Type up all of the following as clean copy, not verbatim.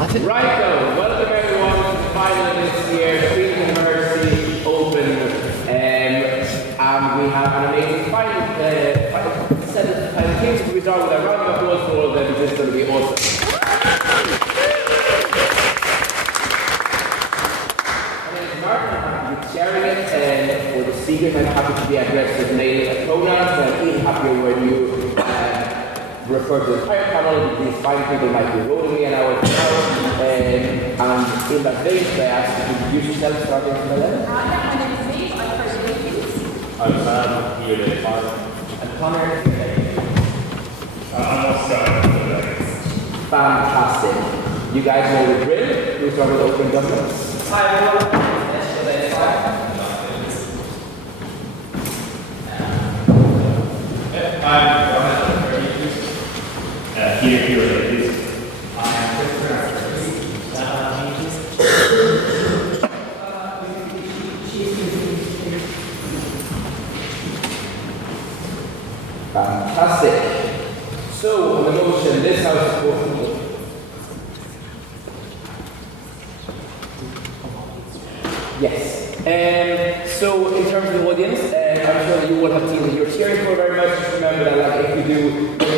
Right now, welcome everyone to the final of this year's QUB Intervarsity Open. And we have an amazing final set of teams to be done with a round of applause for all of them. This is going to be awesome. My name is Martin, I'm happy to be sharing it for the speakers. I'm happy to be addressed as male pronouns, and I'm even happier when you refer to the entire panel. These fine people might be rolling me an hour from now. And in that vein, I ask you to introduce yourself, starting from 11. My name is Nate, I'm first ladies. I'm Sam, here at Connor. And Connor. I'm Oscar. Fantastic. You guys know the drill. We start with opening governments. Hi everyone, Here, please. Fantastic. So, on the motion, this house is important. Yes. So, in terms of the audience, I'm sure you will have teams that you're cheering for very much. Just remember that, like, if we do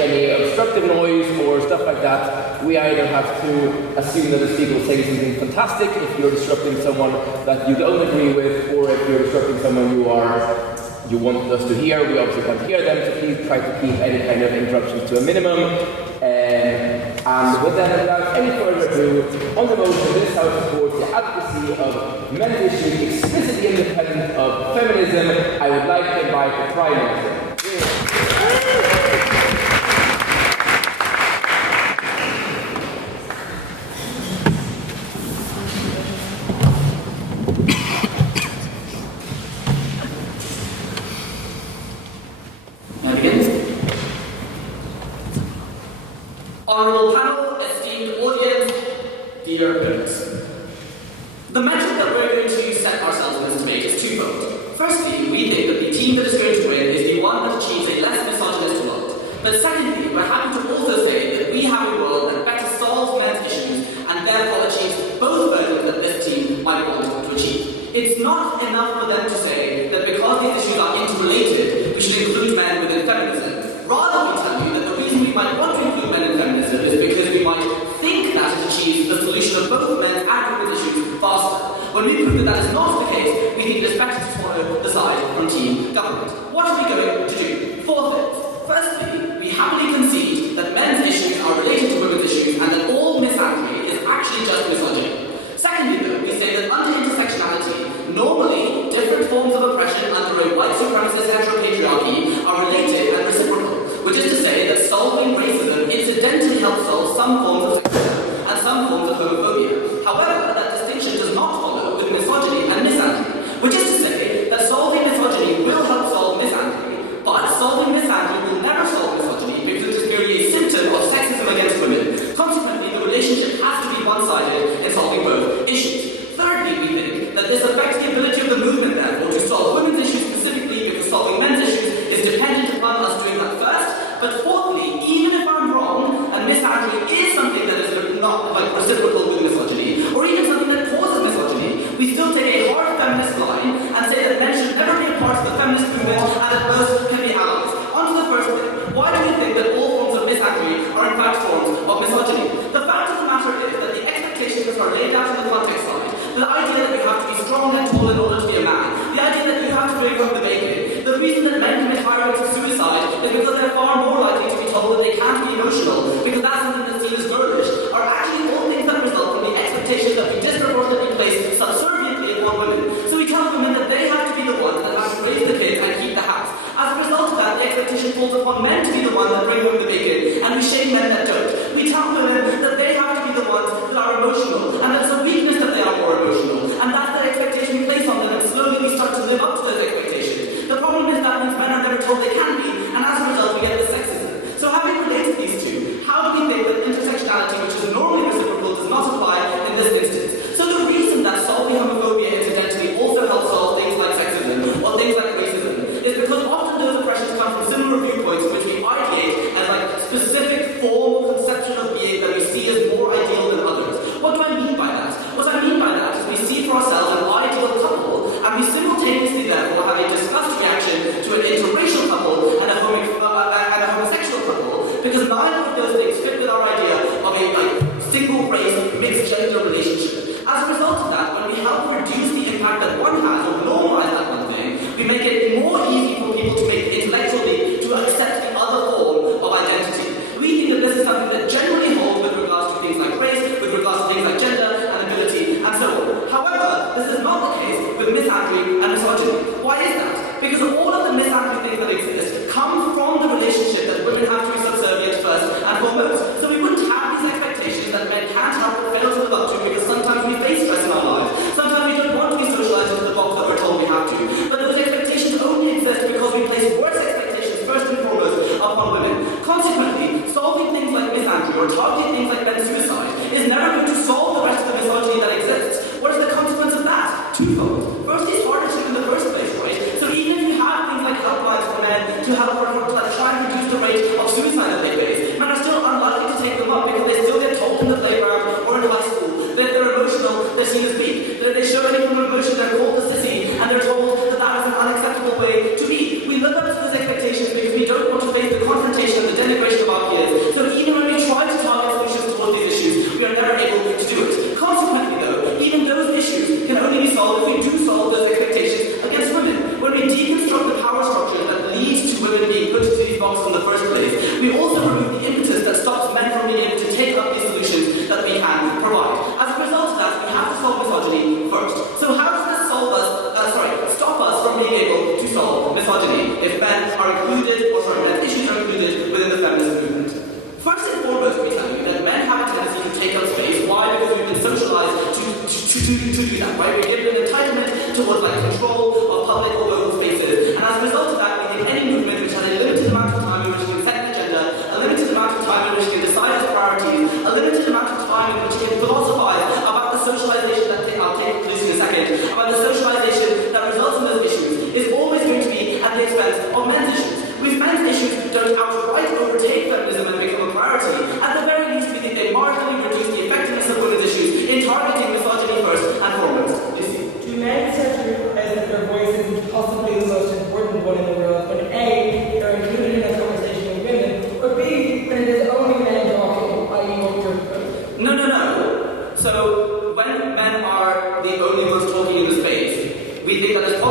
any obstructive noise or stuff like that, we either have to assume that the speaker will say something fantastic if you're disrupting someone that you don't agree with, or if you're disrupting someone you want us to hear. We obviously can't hear them, so please try to keep any kind of interruptions to a minimum. And with that, without any further ado, on the motion, this House supports the advocacy of men's issues explicitly independent of feminism. I would like to invite the Prime Minister. Honourable panel, esteemed audience, dear parents. The metric that we're going to set ourselves in this debate is twofold. Firstly, we think that the team that is going to win is the one that achieves a less misogynist world. But secondly, we're happy to also say that we have a world that better solves men's issues and therefore achieves both versions that this team might want to achieve. It's not enough for them to say that because these issues are interrelated, we should include men within feminism. Rather, we tell you that the reason we might want to include men in feminism is because we might think that it achieves the solution of both men's and women's issues faster. When we prove that that is not the case, we think it is better to swallow the side from team government. What are we going to do? Four things. Firstly, we happily concede that men's issues are related to women's issues and that all misandry is actually just misogyny. Secondly, though, we say that under intersectionality, normally different forms of oppression under a white supremacist heteropatriarchy are related and reciprocal, which is to say that solving racism incidentally helps solve some forms of sexism and some forms of homophobia. However, that distinction does not follow with misogyny and misandry, which is to say that solving misogyny will help solve misandry, but solving misandry will never solve misogyny because it is merely a symptom of sexism against women. Consequently, the relationship has to be one-sided in solving both issues. Thirdly, we think that this affects the ability of the movement, therefore, to solve women's issues specifically because solving men's issues is dependent upon us doing that first. But fourthly, even if I'm wrong, and misandry is something that is not like reciprocal with misogyny, or even something that causes misogyny, we still take a hard feminist line and say that men should never be a part of the feminist movement and at most can be allies. On to the first thing. Why do we think that all forms of misandry are in fact forms of misogyny? The fact of the matter is that the expectations that are laid out in the context side, the idea that you have to be strong and tall in order to be a man, the idea that you have to break up the bacon, the reason that men commit higher rates of suicide is because they're far more likely to be told that they can't be emotional, because that's something that's seen as girlish, are actually all things that result from the expectation that we disproportionately place subserviently upon women. So we tell women that they have to be the ones that have to raise the kids and keep the house. As a result of that, the expectation falls upon men to be the ones that bring home the bacon, and we shame men that don't. We tell women that they have to be the ones that are emotional, and that it's a weakness that they are more emotional, and that's the expectation we place on them, and slowly we start to live up to those expectations. The problem is that means men are never told they can be, and as a result we get the sexism. So having related these two, how do we think that intersectionality, which is normally reciprocal, does not apply in this instance? So the reason that solving homophobia incidentally also helps solve things like sexism or things like racism is because often those oppressions come from similar viewpoints which we ideate as like specific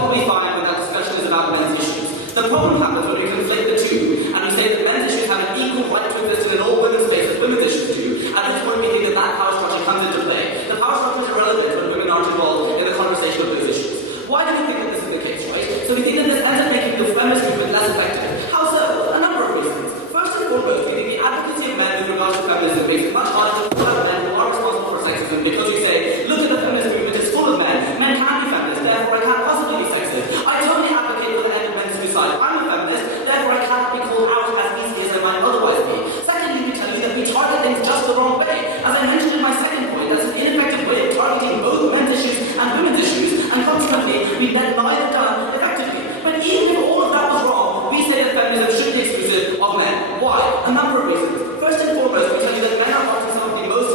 probably fine when that discussion is about men's issues. The problem happens when we conflate the two, and we say that men's issues have an equal right to exist in all women's space as women's issues do, at which point we think that that power structure comes into play. The power structure is irrelevant when women aren't involved in the conversation of those issues. Why do we think that this is the case, right? So we think that this ends up making the feminist movement less effective. How so? A number of reasons. First and foremost, we think the advocacy of men with regards to feminism makes it much harder to call out men who are responsible for sexism because you say, look at the feminist movement, it's full of men. Men can be feminists, therefore I can't possibly be sexist. I totally advocate for the end of men's suicide. I'm a feminist, therefore I cannot be called out as easily as I might otherwise be. Secondly, we tell you that we target things just the wrong way. As I mentioned in my second point, that's an ineffective way of targeting both men's issues and women's issues, and consequently, we let neither done effectively. But even if all of that was wrong, we say that feminism should be exclusive of men. Why? A number of reasons. First and foremost, we tell you that men are often some of the most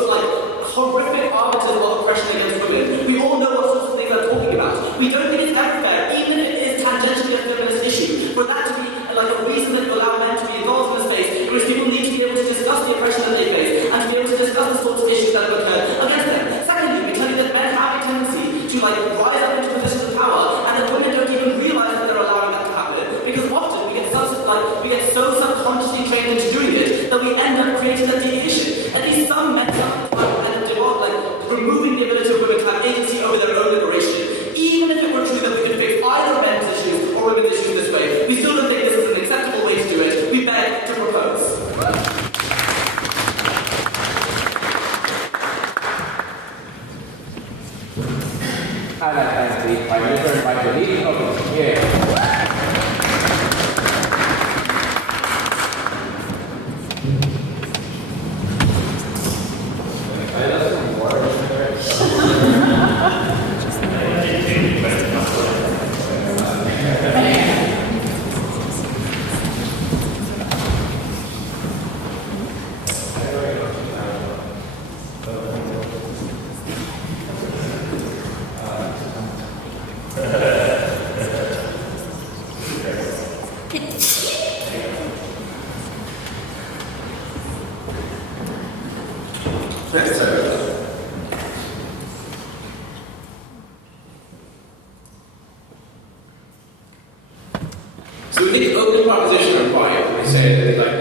horrific arbiters of oppression against women. We all know what sorts of things I'm talking about. We don't think it's ever fair, even if it is tangentially a feminist issue, for that to be like a reason that will allow men to be involved in a space in which people need to be able to discuss the oppression that they face and to be able to discuss the sorts of issues that have occurred against them. Secondly, we tell you that men have a tendency to rise up into positions of power, and that women don't even realize that they're allowing that to happen, because often we get so subconsciously trained into doing it that we end up creating a deviation. At least some men removing the ability of women to have agency over their own liberation. Even if it were true that we could fix either men's issues or women's issues this way, we still don't think this is an acceptable way to do it. We beg to propose. I'd like to ask the Prime Minister and invite the leading audience here. So we think open proposition are fine. We say that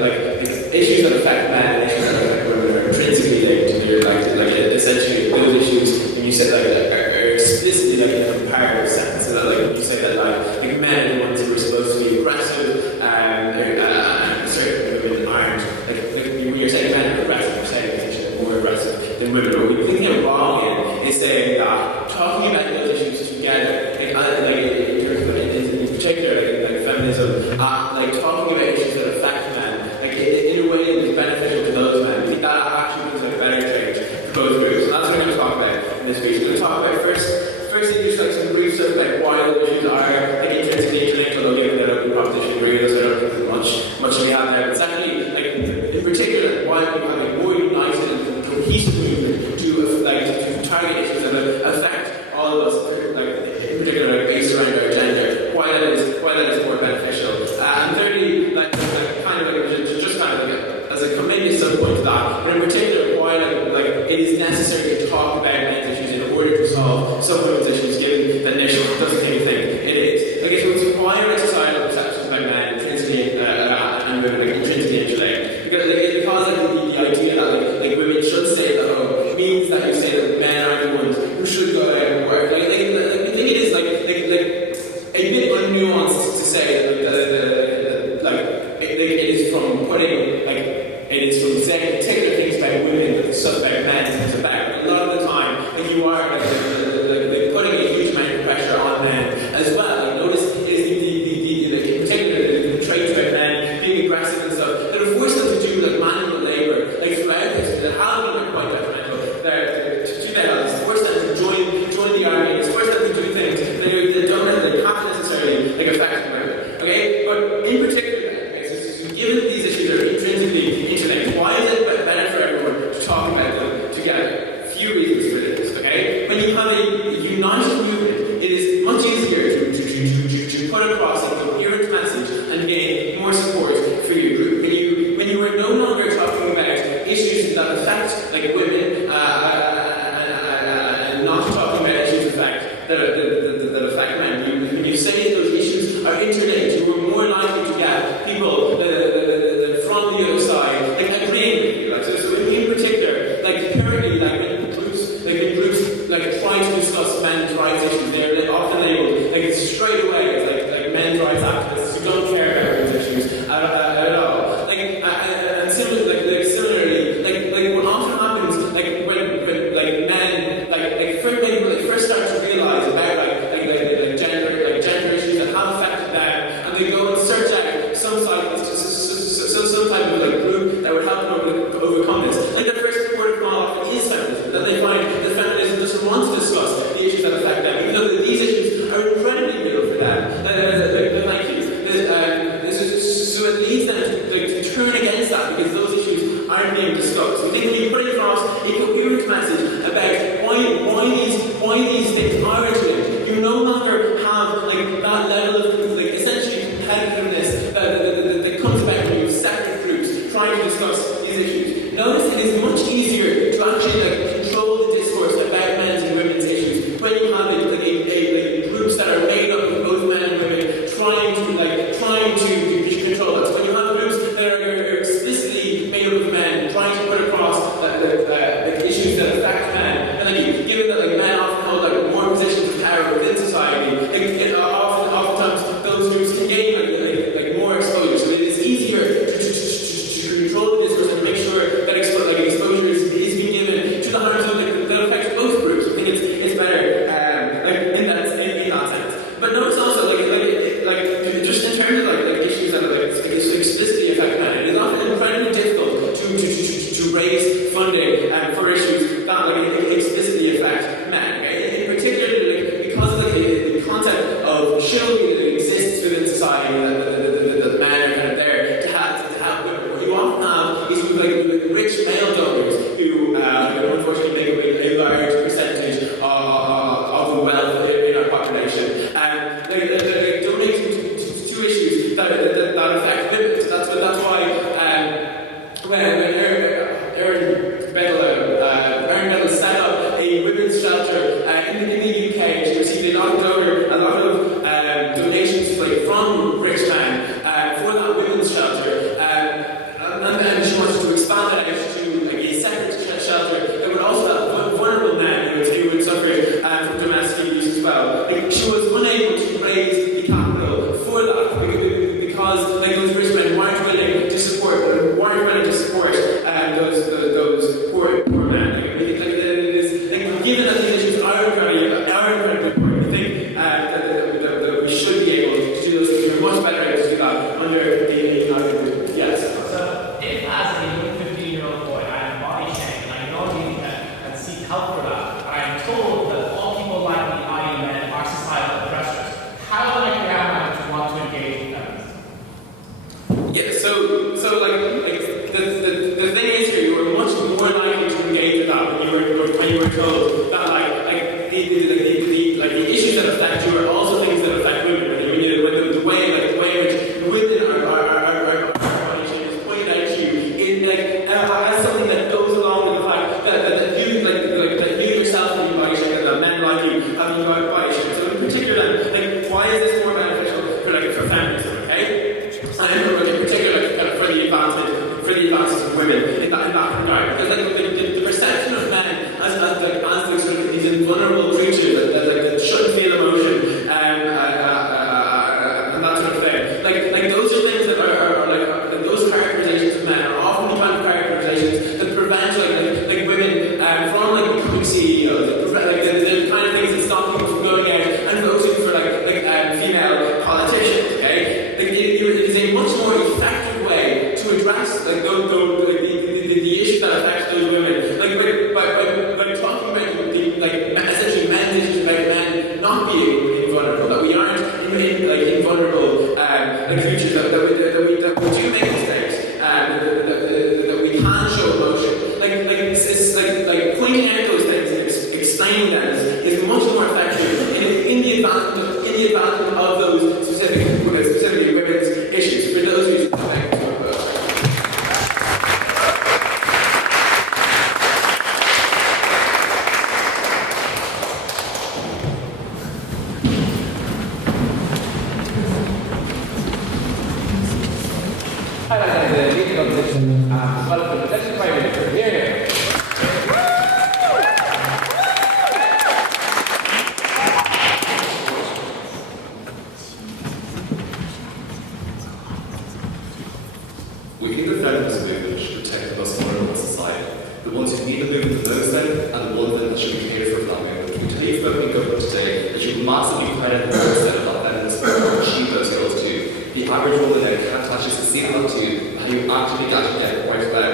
issues that affect men and issues that affect women are intrinsically linked. They're essentially those issues. And you said are explicitly in a comparative sense. So that you say that if men are the ones who are supposed to be aggressive and certain women aren't. When you're saying men are aggressive, you're saying they should be more aggressive than women. But what we think they're wrong in is saying that talking about those issues together, in particular, feminism, talking about issues that affect men, in a way that is beneficial to those men. I think that actually brings a better change to both groups. And that's what we're going to talk about in this speech. We're going to talk about firstly, just some brief stuff about why those issues are intrinsically interlinked, although given that open proposition agree with us, I don't think there's much we have there. But secondly, in particular, why we have a more united and cohesive movement to target issues that affect all of us, in particular, based around our gender, why that is more beneficial. And thirdly, as a maybe a sub-point to that, but in particular, why it is necessary to talk about men's issues in order to solve some women's issues, given that nation doesn't think it is. It's why our societal perceptions about men intrinsically and women intrinsically interlinked. Because the idea that women should stay at home means that you say that men are the ones who should go out and work. I think it is a bit unnuanced to say it is from saying particular things about women that stuff about men is about. But a lot of the time, you are putting a huge amount of pressure on men as well. Notice it is in particular the traits about men being aggressive and stuff that have forced them to do manual labour throughout this. That have been quite detrimental. To do that, it's forced them to join the army. It's forced them to do things that can't necessarily affect women. Okay, but in particular, given these issues are intrinsically interlinked, why is it better for everyone to talk about them together? A few reasons for this. Okay, when you have a united movement, it is much easier to interlinked, you were more likely to get people from the other side, like agreeing with you. Like, so in particular, like currently, like in groups, like trying to discuss men's rights issues, they're often labeled like straight away as like men's rights activists who don't care about women's issues at all. Like and similarly, like what often happens, like when like men like first start to realize about like gender issues that have affected them, and they go and search out some type of like group that would help them overcome this. Like the first port of call often is feminism. Then they find that feminism doesn't want to discuss the issues that affect them, even though these issues are incredibly real for them. So it leads them to turn against that because those issues aren't being discussed. We think when you put across a coherent message about why these things are interlinked, you no longer have like that level of like essentially competitiveness that comes about when you have separate groups trying to discuss these issues. Notice it is much easier to actually like control the discourse about men's and women's issues when you have like groups that are made up of both men and women trying to control that. So when you have groups that are explicitly made up of men trying to put across the issues that affect men, and like given that like men often hold like more positions of power within society, oftentimes those groups can gain like more exposure. So it is easier to control the discourse and make sure that exposure is being given to the harms that affect both groups. I think it's better in that sense. But notice also like just in terms of like issues that explicitly affect men, it is often incredibly difficult to raise funding for issues that explicitly affect men. Okay? In particular, because of the concept of chivalry that exists within society, that men are kind of there to help women. What you often have is with rich male donors who unfortunately make up a large percentage of the wealth in our population. They donate to issues that affect women. So that's why when Erin Bell set up a women's shelter in the UK, she received a lot of donations from rich men for that women's shelter, and then she wanted to expand that out to a separate shelter that would also have vulnerable men who would suffer from domestic abuse as well. She was unable to raise the capital for that because those rich men weren't willing to support those poor men. Given that these issues are incredibly important, we think that we should be able to do those things. We're much better able to do that under the United Group. Yes. So, if as a 15-year-old boy I am body shamed and I know you can seek help for that, but I am told that all people like me, i.e. men, are societal oppressors, how likely am I to want to engage in feminism? Yeah, so the thing is here, you were much more likely to engage with that when you were told that the issues that affect you are also things that affect women. The way in which women are punished is pointed out to you as something that goes along with the fact that you yourself have been body shamed and that men like you have been body shamed. So in particular, why is this more beneficial for feminism? Okay, and in particular for the advances of women in that regard, because the perception of men as these invulnerable creatures that shouldn't feel emotion and that sort of thing. Those are things that are those characterizations of men are often the kind of characterizations that prevent women from becoming CEOs. The kind of things that stop people from going out and voting for female politicians. Okay, it is a much more effective way to address the issue that affects those women. By talking about essentially men's issues about men not being invulnerable, that we aren't invulnerable creatures, that we do make mistakes, that we can show emotion. Pointing out those things and explaining them is much more effective in the advancement of those specifically women's issues. For those reasons, the leading competition, welcome the Deputy Prime Minister. Here. We think the feminist movement should protect the most vulnerable in society, the ones who need the movement the most then, and the ones that should be catered for that movement. We tell you voting government today that you massively credit the percent of that feminist movement to achieve those goals too. The average woman then can't actually succeed at that too, and you actually get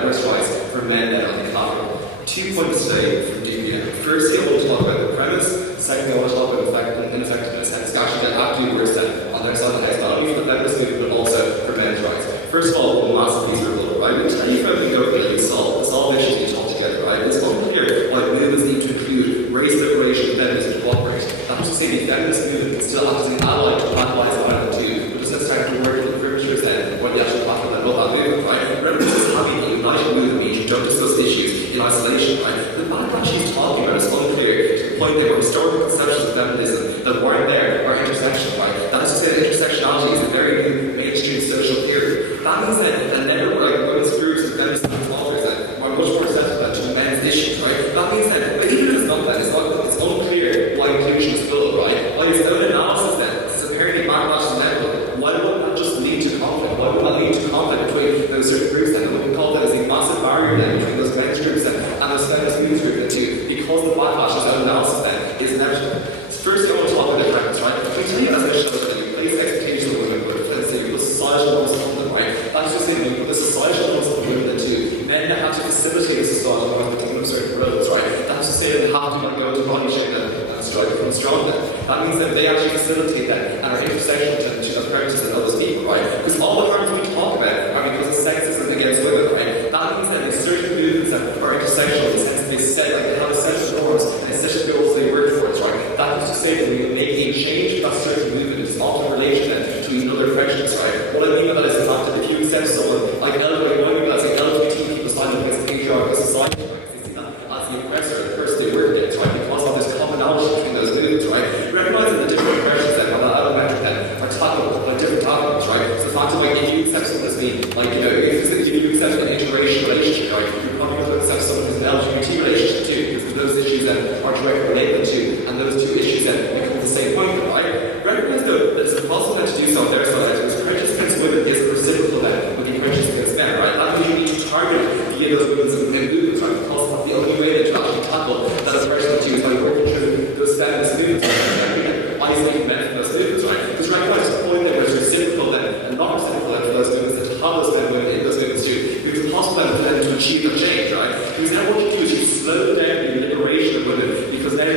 worse rights for men then on the collateral. 2 points today from DPM. Firstly, I want to talk about the premise. Secondly, I want to talk about ineffectiveness, and it's actually get absolutely worse then on their side of the house, not only for the feminist movement but also for men's rights. First of all, we'll massively circle, right? We tell you from the government that you solve issues you talk together, right? It's unclear why movements need to include race liberation, feminism, and cooperate. That's to say the feminist movement can still act as an ally to Black Lives Matter too, but doesn't necessarily work with the perpetrators then, or the actual platform that love that movement, right? Remember, this is having a united movement means you don't discuss issues in isolation, right? The backlash he's talking about is unclear to the point that historical conceptions of feminism that weren't there are intersectional, right? That is to say that intersectionality is a very new mainstream social theory. That means that never women's groups and feminists and authors that are much more sensitive to men's issues, right? That means that, but even if it's not that, it's unclear why inclusion is good, right? By its own analysis then, it's apparently backlash is inevitable. Why would that just lead to conflict? Why would that lead to conflict between those certain groups then? And we can call that as a massive barrier then between those men's groups then and those feminist women's groups then too, because the backlash is own analysis then is inevitable. First, I want to talk about the difference, right? We tell you as a show that you place expectations on women, but let's say you put societal norms on them, right? That's just saying you put the societal norms on women too. Men that have to facilitate a societal norm between certain roles, right? That's to say that they have to go into body shape and strike from strong then. That means that they actually facilitate that and are intersectional to the practices and those people, right? Because all the harms we talk about are because of sexism against women, right? That means that there's certain movements that are intersectional in the sense that they set, like they have essential norms and essential goals they work towards, right? That is to say that when you make a change to that certain movement, it's not in relation then to another affections, right? What I mean by that is not that if you accept someone like LGBT people sign up against patriarchal society, right? They see that as the oppressor, the person they work against, right? Because of this commonality between those movements, right? Recognizing the different oppressions that have that element then are tackled by different topics, right? So the fact of like if you accept someone as being like, you know, if you accept an interracial relationship, right, you're probably going to accept someone who's an LGBT relationship too, because those issues then are directly related to, and those two issues then become the same point, right? Recognize though that it's impossible then to do so on their side, because prejudice against women is reciprocal then with the prejudice against men, right? That means you need to target those movements and movements, right? Because the only way that you actually tackle that oppression to is by working through those feminist movements, right? Isolating men from those movements, right? Because recognize the point that it's reciprocal then and not reciprocal then for those movements that have those men and women in those movements too. Because it's impossible then for them to achieve that change, right? Because then what you do is you slow down the liberation of women, because now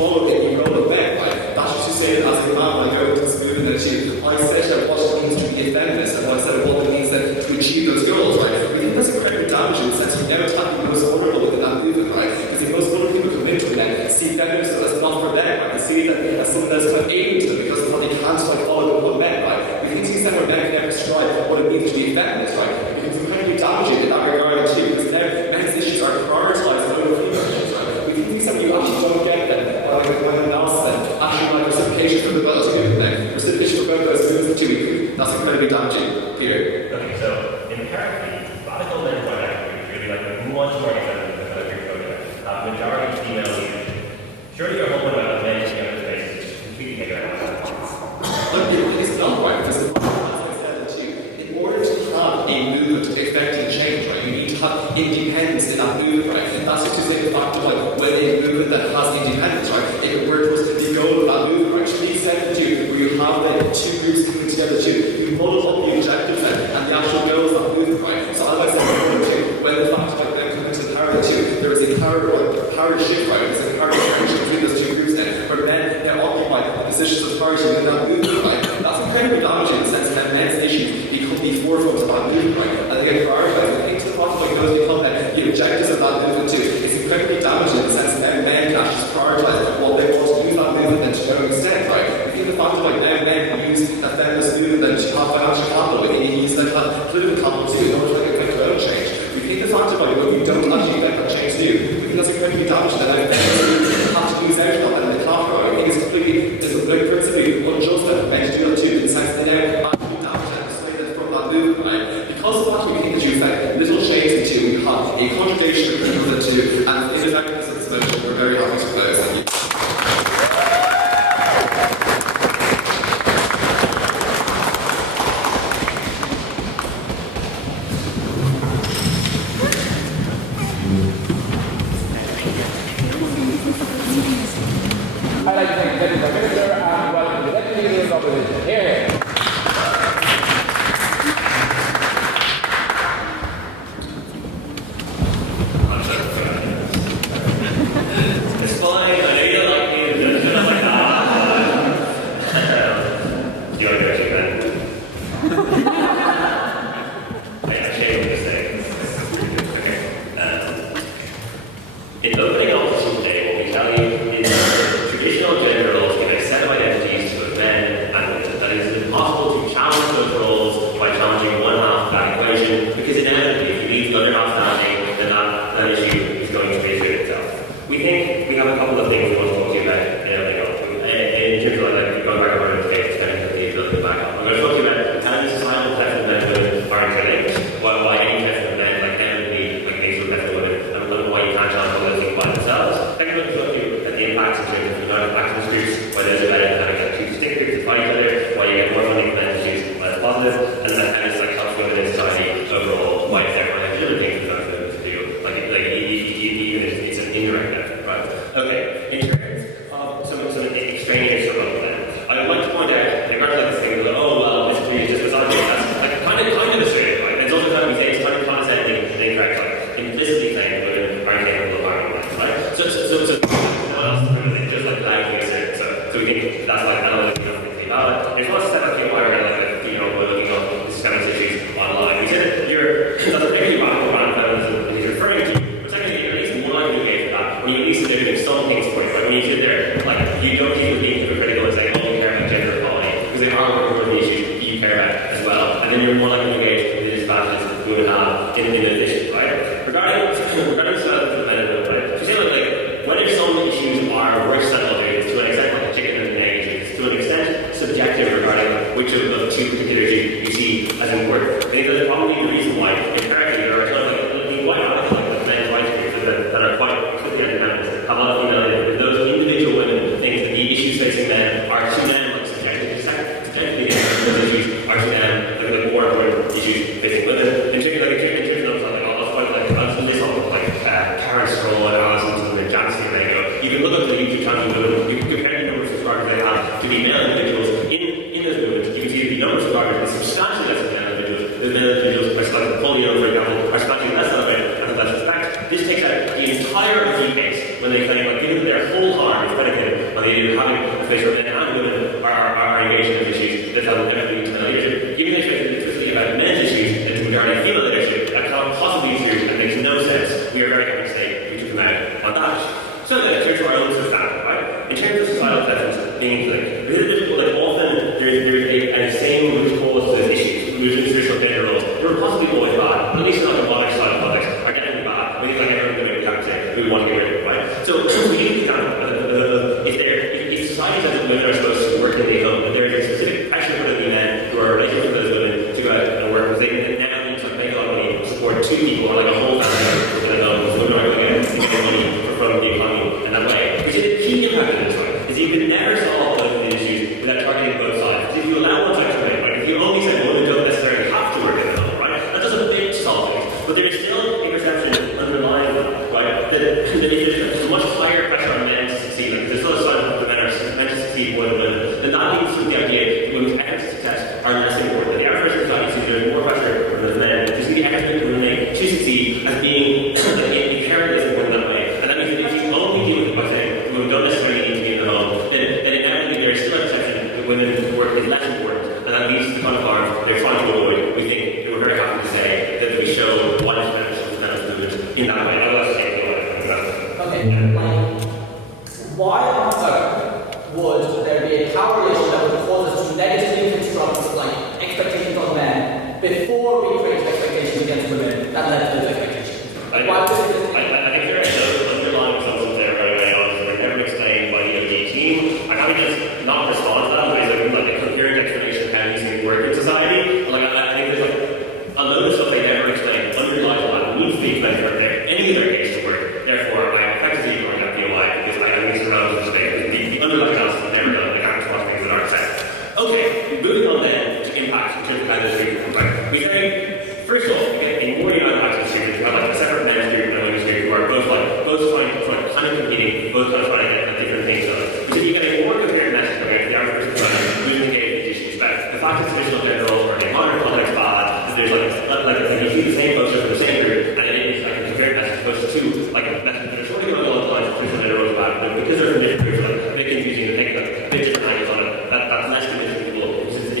follow the role of men, right? That's just to say that as a man, when I go into this movement, that I set out what it means to be a feminist and what I set out what it means then to achieve those goals, right? We think that's incredibly damaging in the sense of now attacking the most vulnerable within that movement, right? Because the most vulnerable people come into it then see feminism as not for them, right? They see that as something that's kind of alien to them because of how they can't like follow the men, right? We think to the extent where men can never strive what it means to be a feminist, right? It becomes incredibly damaging in that regard too, because now men's issues are prioritised over female issues, right? We think to the extent where you actually don't get them, or like when analysis then actually like reciprocation from the both movement then, reciprocation from both those movements too, that's incredibly damaging. Peter. Okay, so inherently, radical men point out really like much more expensive than other people. Majority female leaders. Surely you're hoping about men in other spaces just completely take it out. Look, it's not right, because as I said too, in order to have a movement affecting change, right, you need to have independence in that movement, right? And that's just to say the fact of like when a movement that has independence, right, if it were towards the goal of that movement, right, to be said to where you have the two groups coming together too, you muddle up the objectives then and the actual goals of that movement, right? So as I said before too, when the fact like them coming to the power too, there is a power shift, right? There's a power differential between those two groups then, where men now occupy positions of authority within that movement, right? That's incredibly damaging in the sense that men's issues become the forefront of that movement, right? And they get prioritised. I think to the point like those become the objectives of that movement too. It's incredibly damaging in the sense that men can actually prioritise what they want to use that movement then to go extent, right? I think the fact of like now men use that feminist movement then to have financial capital, and they use that political capital too in order to affect their own change. We think the fact of like when you don't actually affect that change too, we think that's incredibly damaging, and I think have to lose out on that in the classroom. I think it's completely, it's like principally unjust that men do that too, in the sense that they now actually damage and isolated from that movement, right? Because of that, we think that you affect little change into, we have a contradiction between the two, and in the fact that this is mentioned, we're very happy to close. Thank you. I'd like to thank the Deputy Prime Minister and welcome the Deputy Leader of Opposition. Here. It's fine, I know you don't like me, and stuff like that. You're actually man. I actually this thing. Okay. In opening opposition today, what we tell you is traditional gender roles give a set of identities to men and women that is impossible to challenge those roles by challenging one half of that equation, because inevitably, if you leave the other half standing, then that issue is going to reassert itself. We think we have a couple of things we want to talk to you about in opening up. In terms of like going back over the space, depending on the ability to back up. I'm going to talk to you about how the societal tests of men and women are interlinked, why any test of men like inevitably like makes you a test of women, and why you can't challenge all those things by themselves. Second, I'm going to talk to you at the impacts in terms of the amount of activist groups, why those are better than having two distinct groups that fight each other, why you get more funding for men's issues, why it's positive, and then how this like helps women in society overall, why it's therefore like other things that women to do, like even if it's an indirect effort, right? Okay, in terms of some extraneous stuff about men, I would like to point out, in regards to this thing, like, oh well, this is just misogyny, that's like kind of assertive, right? And it's also kind of say it's kind of condescending and incorrect, like implicitly saying women are incapable of harming men, right? So no one else is really just like loudly assert, so we think that's like analytically nothing valid. I just want to step up to why we're like looking up this kind of issues online. He said that's a very radical brand feminism that he's referring to, but secondly, you're at least one argument for that, when you at least doing some things for you, right? When you sit there, like you don't need to be hypocritical and say, oh, you care about gender equality, because they are working for the issues you care about as well, and then you're more likely to engage with the disadvantages we would have in those issues, right? Regarding the men and women, right? So say like whether some issues are worse than others to an extent like a chicken and an egg issues, to an extent subjective regarding which of the two particular issues you see as important. I think that's probably the reason why empirically there are kind of like quite radical like men's rights groups that are quite quickly independent, have a lot of female leaders. Those individual women think that the issues facing men are to them like subjectively those issues are to them like more important issues facing women. In particular, like in terms of like I'll list off like Karen Stroll and Alison and Janssen and Lego. You can look up the YouTube channel of women, you can compare the number of subscribers they have to the male individuals in those movements. You can see that the number of subscribers is substantially less than male individuals. The male individuals, like polio, for example, are substantially less than that. This takes out the entire review base when they claim like given their whole harm predicated on the idea of having a space where men and women are engaged in those issues that help them lead to leadership. Giving the space explicitly about men's issues and to majority of female leadership, that cannot possibly be true and makes no sense. We are very happy to say we took them out on that issue. So then, in terms of our own standard, right? In terms of societal preference being linked, like often there's a same root cause to this issue, losing traditional gender roles. They're possibly always bad, but at least not the modern side of politics are getting bad. We think like everyone's going to have to say we want to get rid of it, right? So we need to kind of, if society says that women are supposed to work in the home, but there is a specific pressure for the men who are related to those women to go out and work because they now need to make a lot of money to support two people or like a whole family within a home, so women are going to get money from the economy in that way. Which is a key impact of this, right? Is you can never solve both of the issues without targeting both sides. If you allow one side to win, right? If you only say women don't necessarily have to work in the home, right? That doesn't make solve things. But there is still a perception underlying that, right? That if there's much higher pressure on men to succeed, like there's still a sign that men are meant to succeed more than women, then that leads to the idea that women's efforts to success are less important. The average person society sees there's more pressure on the men to see the efforts that women make to succeed as being inherently less important that way. And that means that if you only deal with it by saying women don't necessarily need to be in the home, then inevitably there is still a perception that women's work is less important, and that leads to the kind of harm they're trying to avoid. We think that we're very happy to say that we show what is beneficial to men's movement in that way. I was saying Okay, why on earth would there be a power relation that would cause us to negatively construct expectations on men before we create expectations against women that led to those expectations? I think there is no underlying assumptions there right away on that were never explained by the OD team. I'm happy to just not respond to that because like a coherent explanation of how these things work in society. I think there's a load of stuff they never explain underlies that needs to be explained for any of their case to work. Therefore, I effectively ignoring that POI because I think it's around the space. The underlying analysis is never done. They can't respond to things that aren't said. Okay, moving on then to impact in terms of how this group comes back. We say, first of all, a more united access group, you have like a separate men's group and a women's group who are both trying kind of competing, both kind of trying to get different things done. Because you get a more coherent message coming out of the average person who's engaged in these issues. The fact that traditional gender roles are in modern context bad, that there's if you see the same poster from the same group and it is like a coherent message opposed to like a message that are sort of going along the lines of traditional gender roles bad, but because they're from different groups, like a bit confusing to take a bit different angles on it, that's less convincing to people.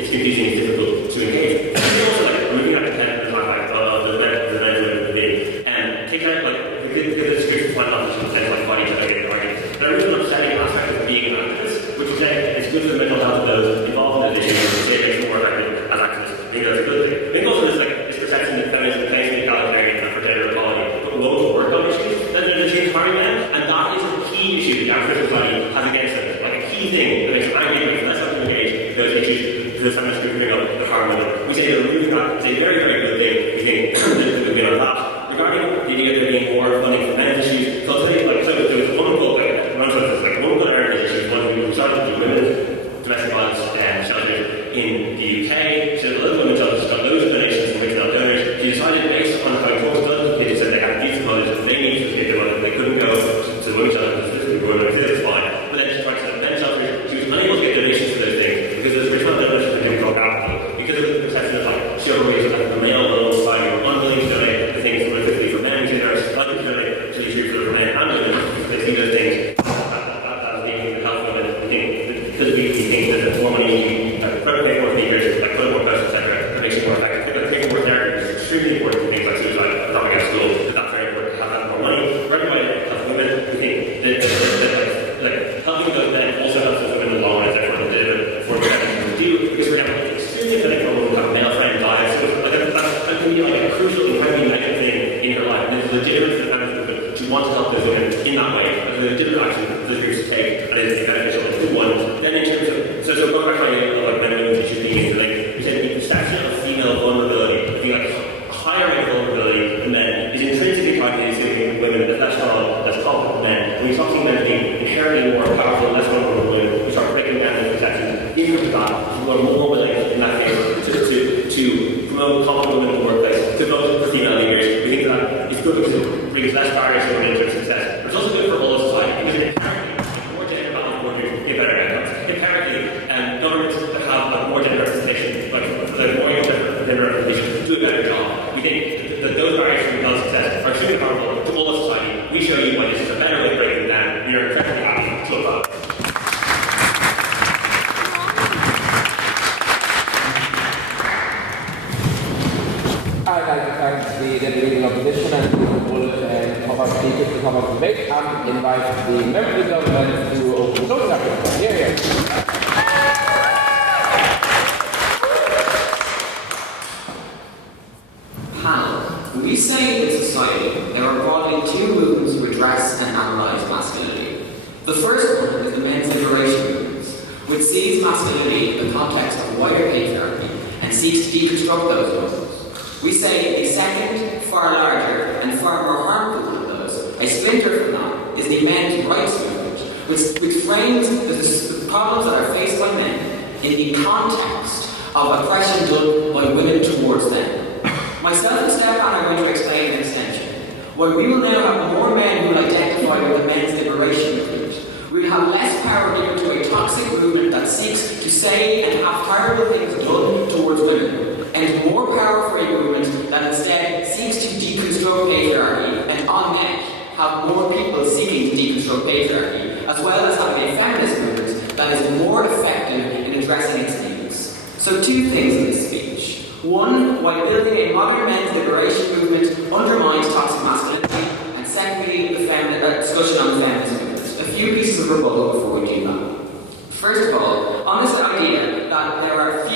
It's confusing, it's difficult to engage. And also like moving up to 10 of the timeline of the men and women debate and take out give the description of one opposition and like fighting each other and arguing. There is an upsetting aspect of being an activist, which is that it's good for the mental health of those involved in those issues and it makes them more effective as activists. I think that's a good thing. I think also this perception that feminism claims to be egalitarian and for gender equality, but won't work on issues, then there's a change harming men, and that is a key issue the activist society has against them. Like a key thing that makes them angry and less likely to engage with those issues to the feminist group bring up the harm women. We say that removing that is a very, very good thing. We think that we win on that. Regarding the idea of there being more funding for men's issues, so I'll tell you, so there was a woman called, a woman called Erin, she's one who started to do women's domestic violence shelters in the UK. She had a lot of women's shelters, got loads of donations from retail donors. She decided, based on how it was done, kids said they had decent knowledge that they needed to get their money, they couldn't go to the women's shelters because this women it's fine. But then she tried to set up men's shelters. She was unable to get donations for those things because there's retail donors for him called Advocacy. Because of the perception of chivalry as the male role society were unwilling to donate the things specifically for men, who are likely to donate to these groups for men and women. They see those things as being the health of it. Because we think that more money, pay more speakers, put more posts, etc., that makes it more effective. Taking more therapy is extremely important for things like suicide, dropping out of school. That's very important to have that more money. Right away, as women, we think that helping those men also helps those women in the long run, as everyone did for what to do, because we're now extremely clinical when we have a male friend dies. So that can be a crucial, incredibly negative thing in her life. And it's legitimate for the feminist movement to want to help those women in that way. It's a legitimate action for those groups to take, and it is beneficial to one. Then in terms of so going back to my men and women's issues being we said the perception of female vulnerability, being a higher rate of vulnerability in men is intrinsically tied to assuming women as less strong, less confident men. When we start seeing men being inherently more powerful, less vulnerable women, we start breaking down those perceptions. In terms of that, people are more willing in that case to promote confident women in the workplace, to vote for female leaders. We think that is good because it brings less barriers to women into success. But it's also good for all of society because it inherently more gender balanced workers get better outcomes. Inherently, governments have more gender representation, more gender representation, do a better job. We think that those barriers to female success are extremely powerful to all of society. We show you why this is a better way of breaking them down. We are incredibly happy to about it. I'd like to thank the leading opposition and the whole of our speakers to come up to debate and invite the members of the government to open the closing argument. Here. Panel. We say in society there are broadly two movements to address and analyse masculinity. The first one is the men's liberation movement, which sees masculinity in the context of wider patriarchy and seeks to deconstruct those movements. We say a second, far larger, and far more harmful than those, a splinter from that, is the men's rights movement, which frames the problems that are faced by men in the context of oppression done by women towards them. Myself and Stefan are going to explain an extension. While we will now have more men who will identify with the men's liberation movement, we will have less power given to a toxic movement that seeks to say and have horrible things done towards women, and more power for a movement that instead seeks to deconstruct patriarchy and on net have more people seeking to deconstruct patriarchy, as well as having a feminist movement that is more effective in addressing its needs. So two things in this speech. One, why building a modern men's liberation movement undermines toxic masculinity, and secondly, the discussion on the feminist movement. A few pieces of rebuttal before we do that. First of all, on this idea that there are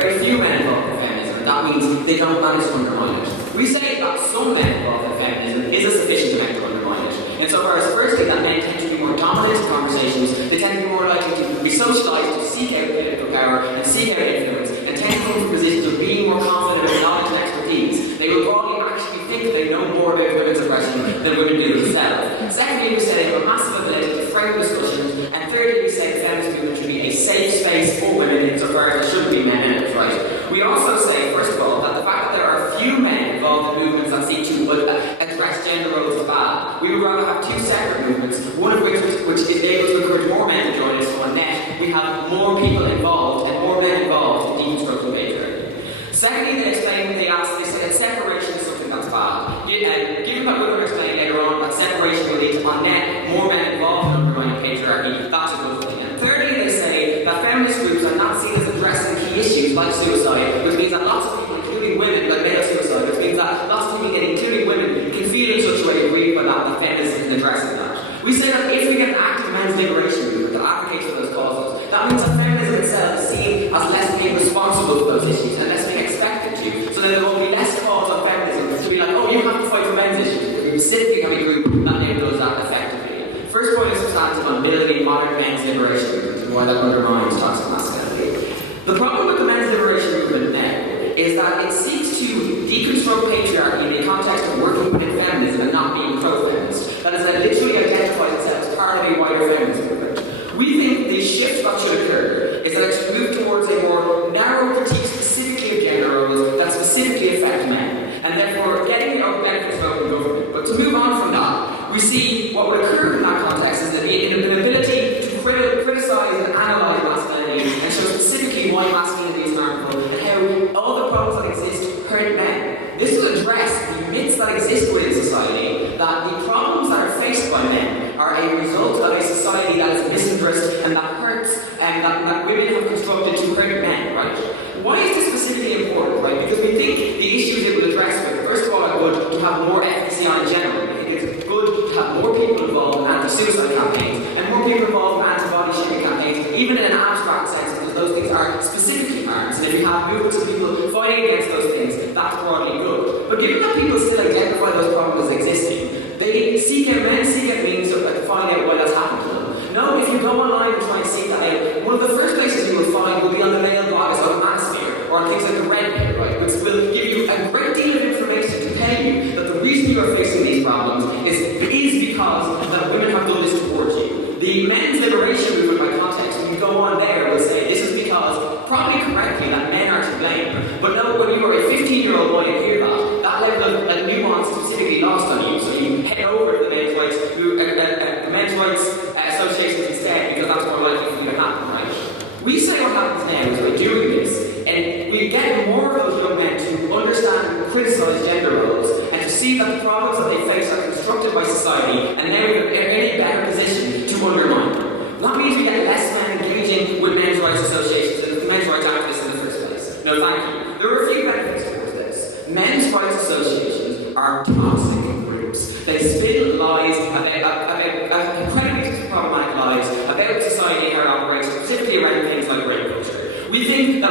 very few men involved in feminism, and that means they don't manage to undermine it. We say that some men involved in feminism is a sufficient amount to undermine it. Insofar as firstly that men tend to be more dominant in conversations, they tend to be more likely to be socialised to seek out political power and seek out influence, and tend to come from positions of being more confident in knowledge and expertise. They will probably actually think they know more about women's oppression than women do themselves. Secondly, we say they have a massive ability to frame discussions, and thirdly, we say the feminist movement should be a safe space for women insofar as there shouldn't be men in it, right? We also say, first of all, that the fact that there are few men involved in movements that seek to address gender roles is bad. We would rather have two separate movements, one of which is able to encourage more men to join us, so on net we have more people involved and more men involved in deconstructing patriarchy. Secondly, they explain, they say that separation is something that's bad. Given that we were explaining later on that separation will lead to on net more men involved in undermining patriarchy, that's a good thing. And thirdly, they say that feminist groups are not seen as addressing key issues like suicide, which means that lots of people, including women, like male suicide, which means that lots of people, including women, can feel in such a way aggrieved by that feminism is addressing that. We say that if we get an active men's liberation movement that advocates for those causes, that means that feminism itself is seen as less being responsible for those issues and less being expected to. So then there will be less calls on feminism to be like, oh, you have to fight for men's issues. We specifically have a group that now does that effectively. First point is substantive on building modern men's liberation movement and why that undermines toxic masculinity. The problem with the men's liberation movement now is that it seeks to deconstruct patriarchy in the context of working within feminism and not being pro-feminist. That is, that literally identifies itself as part of a wider feminist movement. We think the shift that should occur is that it should move towards a more narrow critique specifically of gender roles that specifically affect men, and therefore getting the benefits of open government. But to move on from that, we see what would occur in that context is that an ability to criticise and analyse masculinity and show specifically why masculinity is harmful and how all the problems that exist hurt men. This will address the myths that exist within society that the problems that are faced by men are a result of a society that is misandrist and that hurts and that women have constructed to hurt men, right? Why is this specifically important, right? Because we think the issues it will address with, first of all, are good to have more efficacy on in general. I think it's good to have more people involved in anti-suicide campaigns and more people involved in anti-body shaming campaigns, even in an abstract sense, because those things are specifically harms. And if you have movements of people fighting against those things, that's broadly good. But given that people still identify those problems as existing, men seek out means to find out why that's happened to them. No, if you go online and try and seek that out, one of the first places you will find will be on the male blogs of Manosphere or on things like the Red Pill, right, which will give you a great deal of information to tell you that the reason you are facing these problems is because that women have done this towards you. The men's liberation movement, by context, when you go on there, will say this is because, probably correctly, that men are to blame. But no, when you are a 15-year-old boy and hear that level of nuance specifically lost on you, so you head over to the men's rights, associations instead, because that's more likely for you to happen, right? We say what happens now is by doing this, and we get more of those young men to understand and criticise gender roles, and to see that the problems that they face are constructed by society, and now we're in a better position to undermine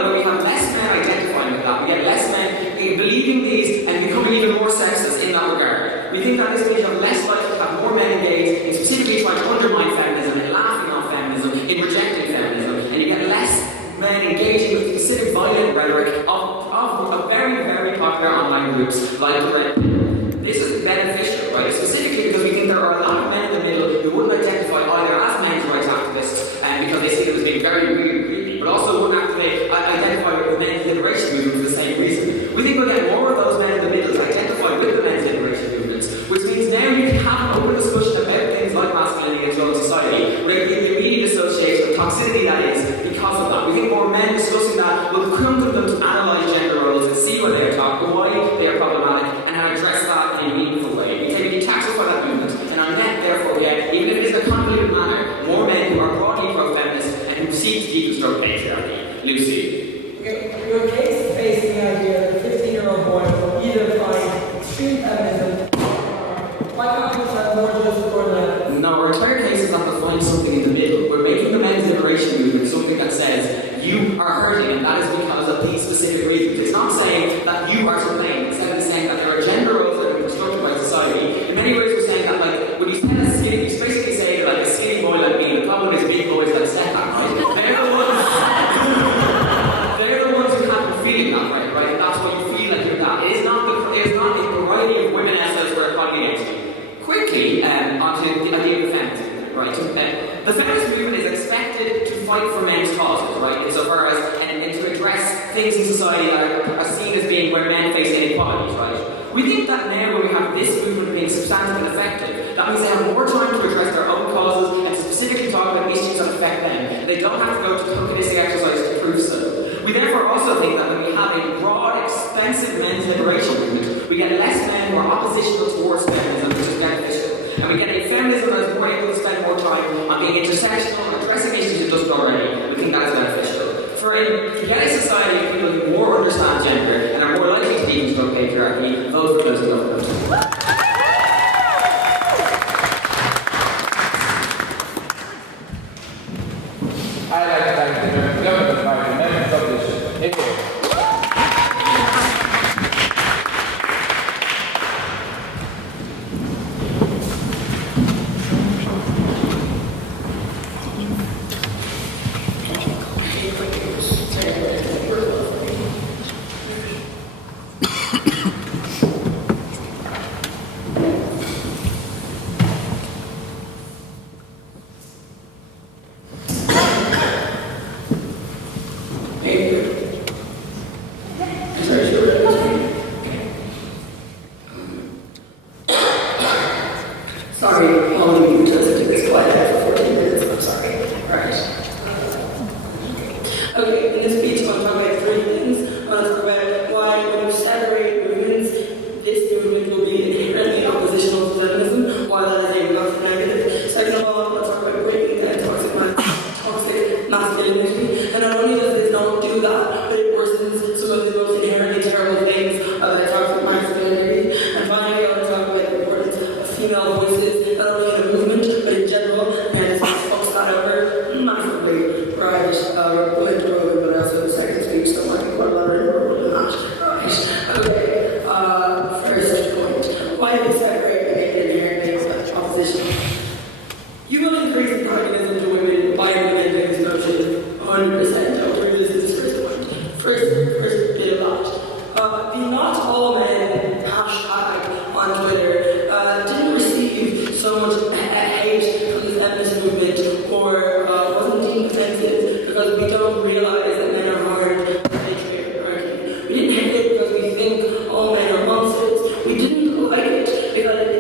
that when we have less men identifying with that, we get less men believing these and becoming even more sexist in that regard. We think that this means you have less likely to have more men engaged in specifically trying to undermine feminism and laughing on feminism, in rejecting feminism, and you get less men engaging with specific violent rhetoric of very, very popular online groups like the Red Pill. This is beneficial, right? Specifically because we think there are a lot of men in the middle who wouldn't identify either as men's rights activists because they see them as being very, really creepy, but also wouldn't identify with the men's liberation movement for the same reason. We think we'll get more of those men in the middle to identify with the men's liberation movements, which means now you can have an open discussion about things like masculinity and role in society, without the immediate association of toxicity that is because of that. We think more men discussing that will come to them to analyse gender roles and see where they are talking, why they are problematic, and how to address that in a meaningful way. We can taxify that movement, and our net, therefore, get, even if it is in a convoluted manner, more men who are broadly pro-feminist and who seek to deconstruct patriarchy. Lucy. Okay, your case faced the idea that a 15-year-old boy will either find extreme feminism or why can't we have more just for the... No, our entire case is not to find something in the middle. We're making the men's liberation movement something that says you are hurting and that is because of these specific reasons. It's not saying that you are to blame. Instead of saying that there are gender roles that are constructed by society. In many ways we're saying that like when you tell a skinny, you basically say like a skinny boy like me, the problem is big boys that set that, right? They're the ones who have been feeling that way, right? And that's why you feel like you're that. It is not a variety of women essays where it's fighting against you. Quickly, onto the idea of feminism, right? The feminist movement is expected to fight for men's causes, right? Insofar as, and to address things in society that are seen as being where men face inequalities, right? We think that now when we have this movement being substantive and effective, that means they have more time to address their own causes and to specifically talk about issues that affect them. They don't have to go to tokenistic exercise to prove so. We therefore also think that when we have a broad, expensive men's liberation movement, we get less men who are oppositional towards feminism, which is beneficial. And we get a feminism that is more able to spend more time on being intersectional and addressing issues it doesn't already. We think that is beneficial. To get a society of people who more understand gender and are more likely to deconstruct patriarchy, vote for those government. I'd like to thank the government for the members of this. Thank you. Sorry, only you just keep this quiet for 14 minutes. I'm sorry. Alright. Okay, in this speech, I'm talking about three things. I'm going to talk about why, when you separate movements, this movement will be inherently oppositional to feminism, why that is a not negative. Second of all, I'm going to talk about breaking down toxic masculinity. And not only does this not do that, but it worsens some of the most inherently terrible things of toxic masculinity. And finally, I'm going to talk about the importance of female voices, not only in a movement, but in general, and it's folks that over massively. Right, we're going to probe, but also the second speech, so I can quite elaborate more than that. Right, okay, first point. Why do we separate and make it inherently opposition? You will increase the protagonism to women by implementing this notion 100%. I'll bring this as the first point. First bit of that. The not all men hashtag on Twitter didn't receive so much hate from the feminist movement or wasn't deemed offensive because we don't realize that men are hard to patriarchy. We didn't hate it because we think all men are monsters. We didn't like it because it